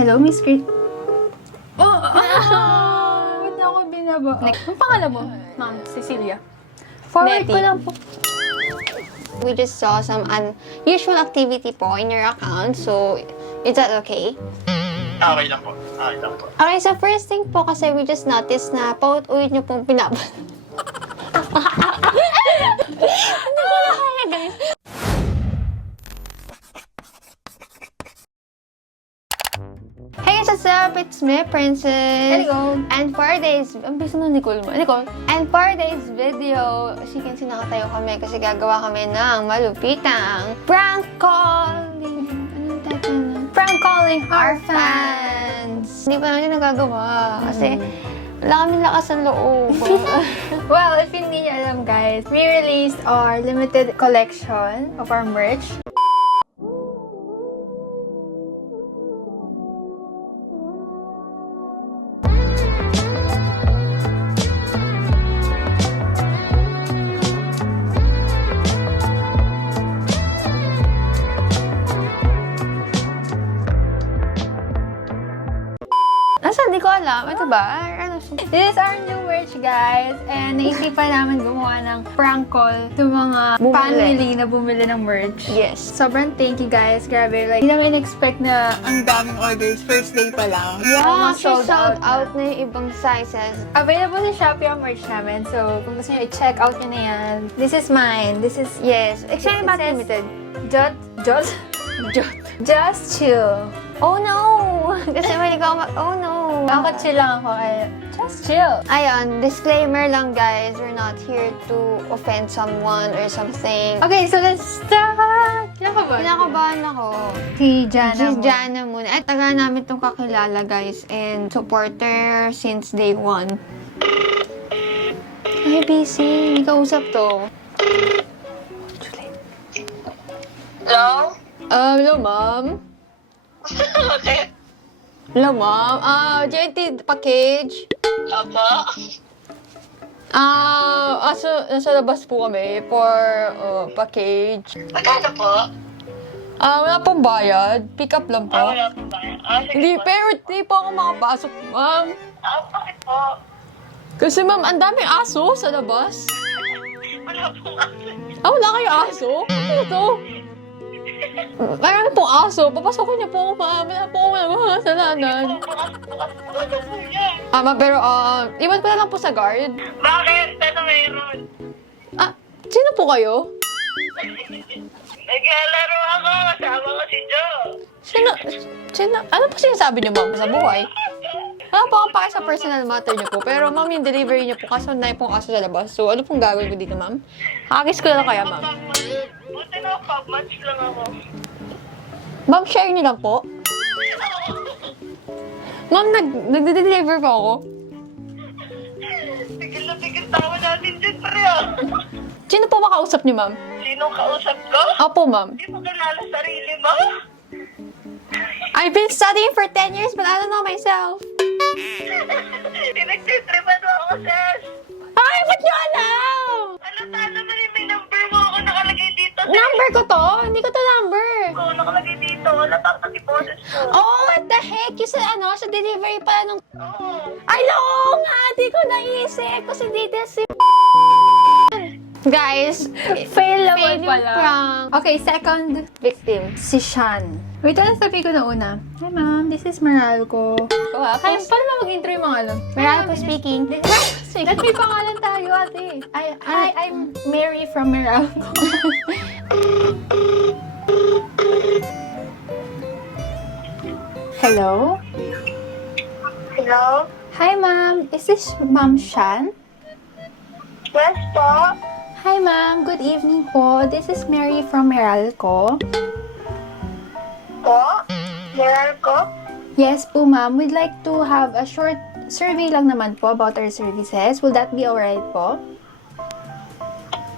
Hello, Miss Chris. Ba't ako binaba? Ang pangalan mo? Ma'am, Cecilia. Forward ko lang po. We just saw some unusual activity po in your account. So, is that okay? Okay lang po. Okay lang po. Okay, so first thing po kasi we just noticed na paulit-ulit nyo pong Hindi ko na kaya, guys. Hey guys, what's up? It's me, Princess. Hello. And for today's... Ang bisa na Nicole mo. Nicole. And for today's video, as you can see, nakatayo kami kasi gagawa kami ng malupitang prank calling. Anong title na? Prank calling our fans. Hindi pa namin nagagawa kasi wala kaming lakas ng loob. Well, if hindi niyo alam, guys, we released our limited collection of our merch. Asa? Hindi ko alam. Ito ba? Ano siya? This is our new merch, guys. And naisipan namin gumawa ng prank call to mga family na bumili ng merch. Yes. Sobrang thank you, guys. Grabe. Like, hindi namin expect na ang daming orders first day pa lang. Yeah, Almost sold out na. na yung ibang sizes. Available sa Shopee ang merch namin. So, kung gusto nyo, i-check out nyo na yan. This is mine. This is... Yes. Excited about It says- limited. Jot? Just chill. Oh no! Kasi mali ko oh no! Chill lang ako. Just chill. Ayun, disclaimer lang guys. We're not here to offend someone or something. Okay, so let's start! Kinakabahan ako. Si Jana Si mo. Jana muna. At taga namin itong kakilala guys. And supporter since day one. Ay, busy. Hindi ka usap to. Hello? Hello, ma'am. Bakit? Hello, ma'am. JT package. Opo? Nasa labas po kami for package. Magkano po? Wala pong bayad. Pick up lang po. Wala po ba? Sige Hindi, po. pero hindi po ako makapasok, ma'am. Bakit po? Kasi ma'am, ang daming aso sa labas. Wala pong aso. Wala kayo aso? Ano to? Marami pong aso. Papasokin niyo po ako, ma'am. Wala po ako mga kasalanan. Bukas po yan. Ma'am, pero iwan ko na lang po sa guard. Bakit? Ano mayroon? Sino po kayo? Naglalaro ako. Kasama ko si Joe. Sino? Ano po sinasabi niyo, ma'am, sa buhay? Wala po akong pake sa personal matter niyo po. Pero ma'am, yung delivery niyo po, kaso na pong aso sa labas. So, ano pong gagawin ko dito, ma'am? Kakis ko na lang kaya, ma'am. Buti na pag-match lang ako. Ma'am, share niyo lang po. Ma'am, nagde-deliver po ako. Tigil na tigil tawa natin dyan, pre ah. Sino po makausap niyo, ma'am? Sinong kausap ko? Opo, ma'am. Hindi mo kilala sarili mo? I've been studying for 10 years, but I don't know myself. Pinagtitripan mo ako, sis. Ay, ba't niyo alam? Ano naman yung may number mo ako nakalagay dito? sis. Number ko to? Hindi ko to number. Oo, nakalagay dito. Wala pa ako boses ko. Oh, what the heck? Yung sa delivery pala nung... Oo. Ay, oo nga! Di ko naisip kasi details si... Guys, Fail naman fail yung pala. prank. Okay, second Victim. si Shan. Wait, ano sabi ko na una? Hi, ma'am. This is Meralco. Hi, paano ba mag-intro yung mga alam? Meralco speaking. Let me pangalan tayo, ate. I'm Mary from Meralco. Hello? Hello? Hi, ma'am. Is this Ma'am Shan? Yes po? Hi, ma'am. Good evening po. This is Mary from Meralco. Po? Meral ko? Yes po, ma'am. We'd like to have a short survey lang naman po about our services. Will that be alright po?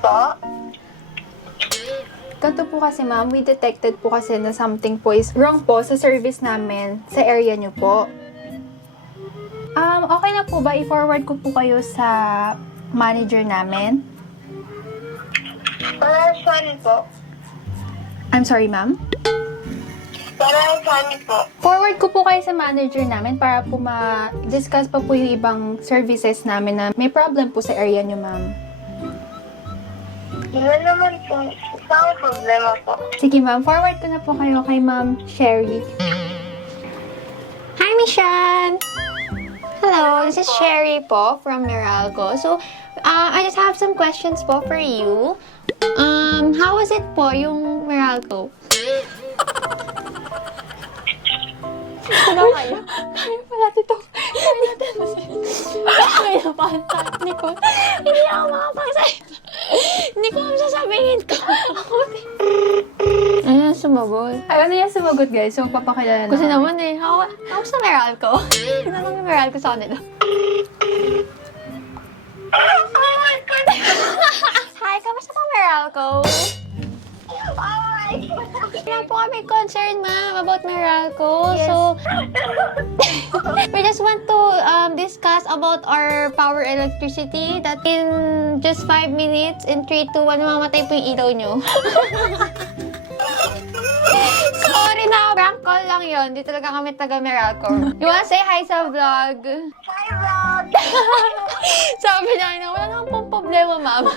Po? Ganito po kasi, ma'am, we detected po kasi na something po is wrong po sa service namin sa area nyo po. Okay na po ba? I-forward ko po kayo sa manager namin? Saan po? I'm sorry, ma'am. Maraming po. Forward ko po kayo sa manager namin para po ma-discuss pa po yung ibang services namin na may problem po sa area nyo, ma'am. Wala naman po. Saan problema po? Sige, ma'am. Forward ko na po kayo kay Ma'am Sherry. Hi, Mishan! Hello, this is Sherry po from Meralco. So, I just have some questions po for you. How was it po yung Meralco? Ano kayo? Kaya pala ito. Kaya natin. Kaya pa, Nicole. Hindi ako makapagsalita. Hindi ko alam sasabihin ko. Ayun, sumagot. Ay, ano yung sumagot, guys? So, magpapakilala na. Kasi naman eh, ako sa Meralco. Tinanong yung Meralco sa kanila. Oh my God! Hi, kamusta po Meralco? Oh my God! Kailan po kami concerned, ma'am, about Meralco. So, we just want to discuss about our power electricity that in just 5 minutes, in 3, 2, 1, mamatay po yung ilaw nyo. Sorry na, prank call lang yun. Di talaga kami taga Meralco. You wanna say hi sa vlog? Hi, Rob! Sabi niya, wala naman pong problema, ma'am.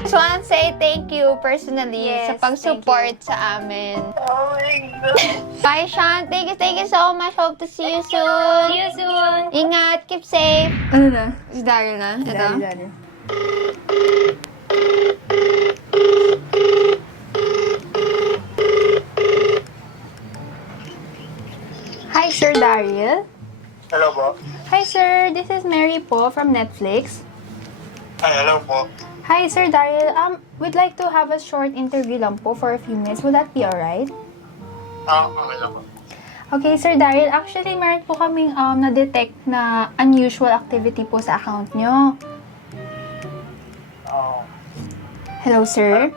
Just wanna say thank you personally Yes, sa pag-support sa amin. Oh my God! Bye, Sean. Thank you so much. Hope to see you soon. See you soon. Ingat. Keep safe. Ano na? Si Daryl na. Ito. Dali. Hi, Sir Daryl. Hello po. Hi, sir. This is Mary po from Netflix. Ay, hello po. Hi, Sir Daryl. We'd like to have a short interview lang po for a few minutes. Would that be alright? Okay lang po. Okay, Sir Daryl. Actually, meron po kaming na-detect na unusual activity po sa account nyo. Hello, sir.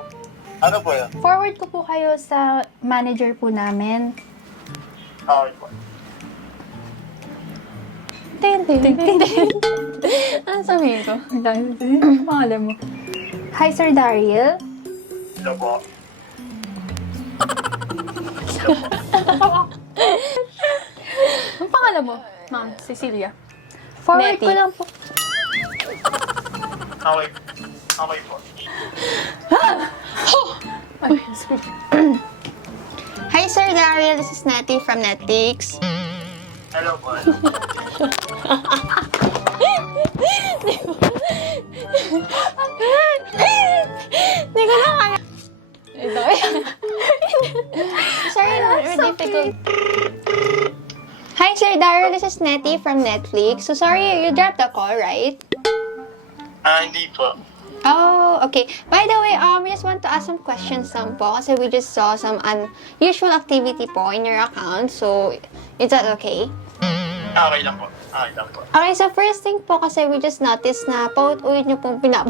Ano po yun? Forward ko po kayo sa manager po namin. Okay po. Ano sabihin ko? Ang pangalan mo. Hi, Sir Daryl. Hello po. Ang pangalan mo? Ma'am, Cecilia. Forward Nettie. ko lang po. Okay. Okay po. Ay, excuse me. Hi, Sir Daryl. This is Nettie from Netflix. Hello po. Hindi ko na kaya. Ito Sorry, difficult. Hi, Sir Daryl. This is Nettie from Netflix. So, sorry, you dropped the call, right? Hindi po. Oh, okay. By the way, we just want to ask some questions lang po kasi we just saw some unusual activity po in your account. So, is that okay? Okay lang po. Okay lang po. Okay, so first thing po kasi we just noticed na paulit-ulit niyo pong Ito.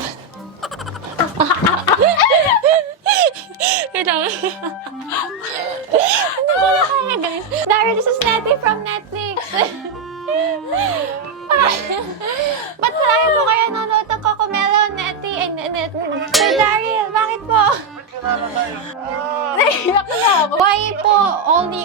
Hindi ko na kaya, guys. Daryl, this is Nettie from Netflix. Ba't marami po kayo nanonood ng Cocomelon, Nettie, and Sir Daryl, bakit po? Ba't kinala tayo? Naiyak na ako. Why po only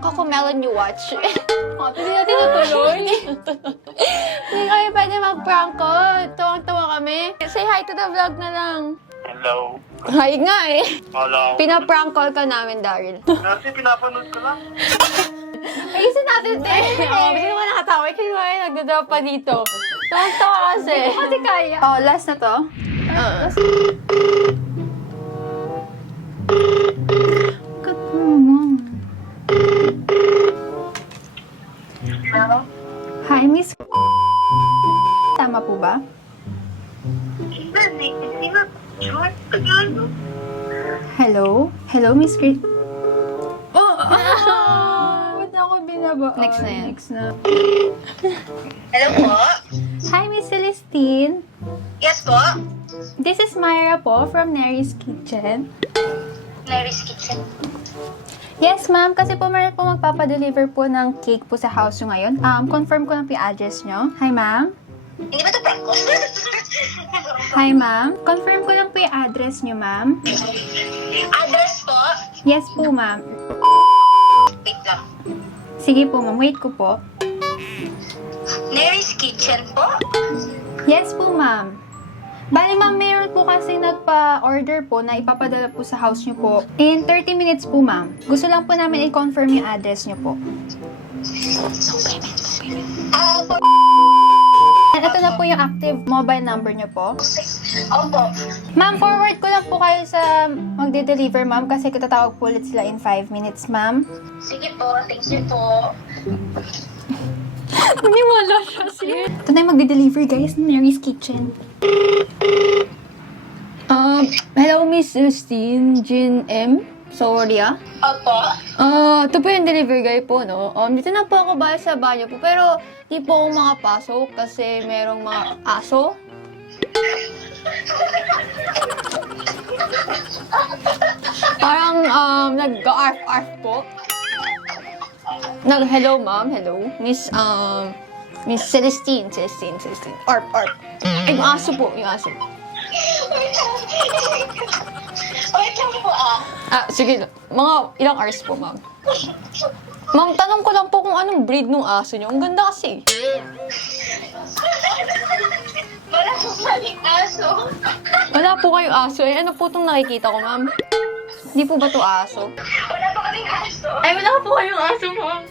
Cocomelon you watch? Hindi natin natuloy. Hindi kami pwede mag-prank ko. Tuwang-tuwa kami. Say hi to the vlog na lang. Hello. Hi nga eh. Hello. Pina-prank call ka namin, Daryl. Kasi pinapanood ko lang. Ayusin natin, te. Oo, hindi naman nakatawa. Kasi kayo nagdodrop pa dito. Tuwang-tuwa kasi. Kasi kaya. Oh, last na to. Cut mo. Hello? Hi, Miss. Tama po ba? Sino? Short? Tagalog? Hello? Hello, Miss Chris. Oh! Ba't ako binaba? Next na yan. Next na. Hello po? Hi, Miss Celestine. Yes po? This is Myra po from Mary's Kitchen. Mary's Kitchen. Yes, ma'am. Kasi po meron po magpapadeliver po ng cake po sa house nyo ngayon. Confirm ko lang po yung address nyo. Hi, ma'am. Hindi ba ito prank ko? Hi, ma'am. Confirm ko lang po yung address nyo, ma'am. Address po? Yes po, ma'am. Sige po, ma'am. Wait ko po. Mary's Kitchen po? Yes po, ma'am. Bali, ma'am, mayroon po kasi nagpa-order po na ipapadala po sa house niyo po in 30 minutes po, ma'am. Gusto lang po namin i-confirm yung address niyo po. And ito na po yung active mobile number niyo po. Opo. Ma'am, forward ko lang po kayo sa magde-deliver, ma'am, kasi tatawag po ulit sila in 5 minutes, ma'am. Sige po, thank you po. Maniwala siya siya. Ito na yung magde-deliver, guys, ng Mary's Kitchen. Hello, Miss Justine Jean M. Soria. Opo. Ito po yung delivery guy po, no? Dito na po ako ba sa banyo po, pero di po ako makapasok kasi merong mga aso. Parang, nag-arf-arf po. Hello, ma'am. Hello. Miss Celestine. Arf. Yung aso po, yung aso. Wait lang po Sige. Mga ilang hours po, ma'am. Ma'am, tanong ko lang po kung anong breed ng aso niyo. Ang ganda kasi. Wala pong maling aso. Wala po kayong aso. Ano po itong nakikita ko, ma'am? Hindi po ba ito aso? Wala pa kaming aso. Ay, wala po kayong aso, ma'am.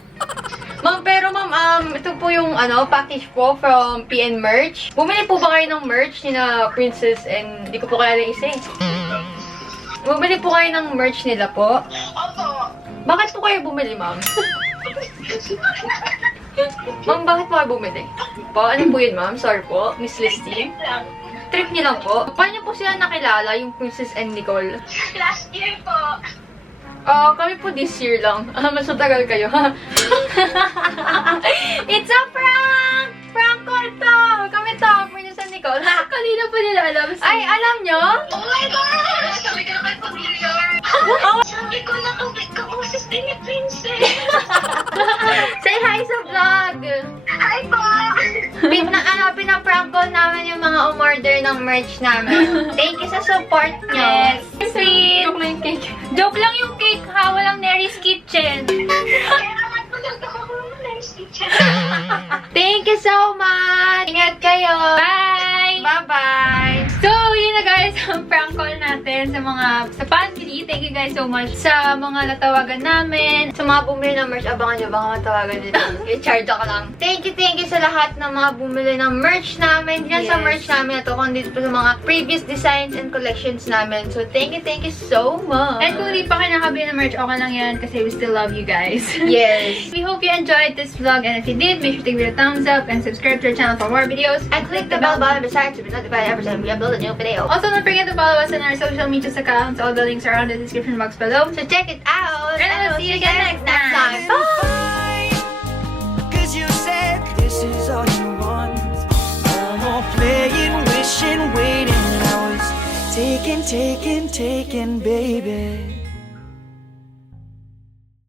Ma'am, pero ma'am, ito po yung package po from PN Merch. Bumili po ba kayo ng merch ni na Princess and di ko po kaya isa eh. Bumili po kayo ng merch nila po. Opo. Bakit po kayo bumili, ma'am? Ma'am, bakit po kayo bumili? Po, ano po yun, ma'am? Sorry po, Miss Listy. Trip niyo lang po. Paano po sila nakilala, yung Princess and Nicole? Last year po. Kami po this year lang. Mas matagal kayo, ha? It's a prank! Prank call to! Kami to, Princess and Nicole. Kanina pa nila alam. Ay, alam nyo? Oh my God! Sabi ka naman familiar. Sabi ko na kaboses din ni Princess. Say hi sa vlog! Hi po! Pinaprank call namin yung mga umorder ng merch namin. Thank you sa support nyo. Yes. Sweet! Joke lang yung cake. Joke lang yung cake, ha? Walang Mary's Kitchen. Kaya naman po nagtaka ko ng Mary's Kitchen. Thank you so much! Ingat kayo! Bye! Bye-bye! So, yun na guys, ang prank call natin sa family. Thank you guys so much sa mga natawagan namin. Sa mga bumili ng merch, abangan nyo, baka matawagan nito. I-charge ako lang. Thank you sa lahat ng mga bumili ng merch namin. Hindi lang sa Yes. merch namin ito, kundi po sa mga previous designs and collections namin. So, thank you so much! And kung di pa kayo nakabili ng merch, okay lang yan kasi we still love you guys. Yes! We hope you enjoyed this vlog, and if you did, make sure to give it a thumbs up and subscribe to our channel for more videos. And click the bell button beside to be notified every time we upload a new video. Also, don't forget to follow us on our social media accounts. All the links are on the description box below. So check it out! And we'll see you again next time. Bye! Cause you said this is all you want. No more playing, wishing, waiting. I was taken, baby.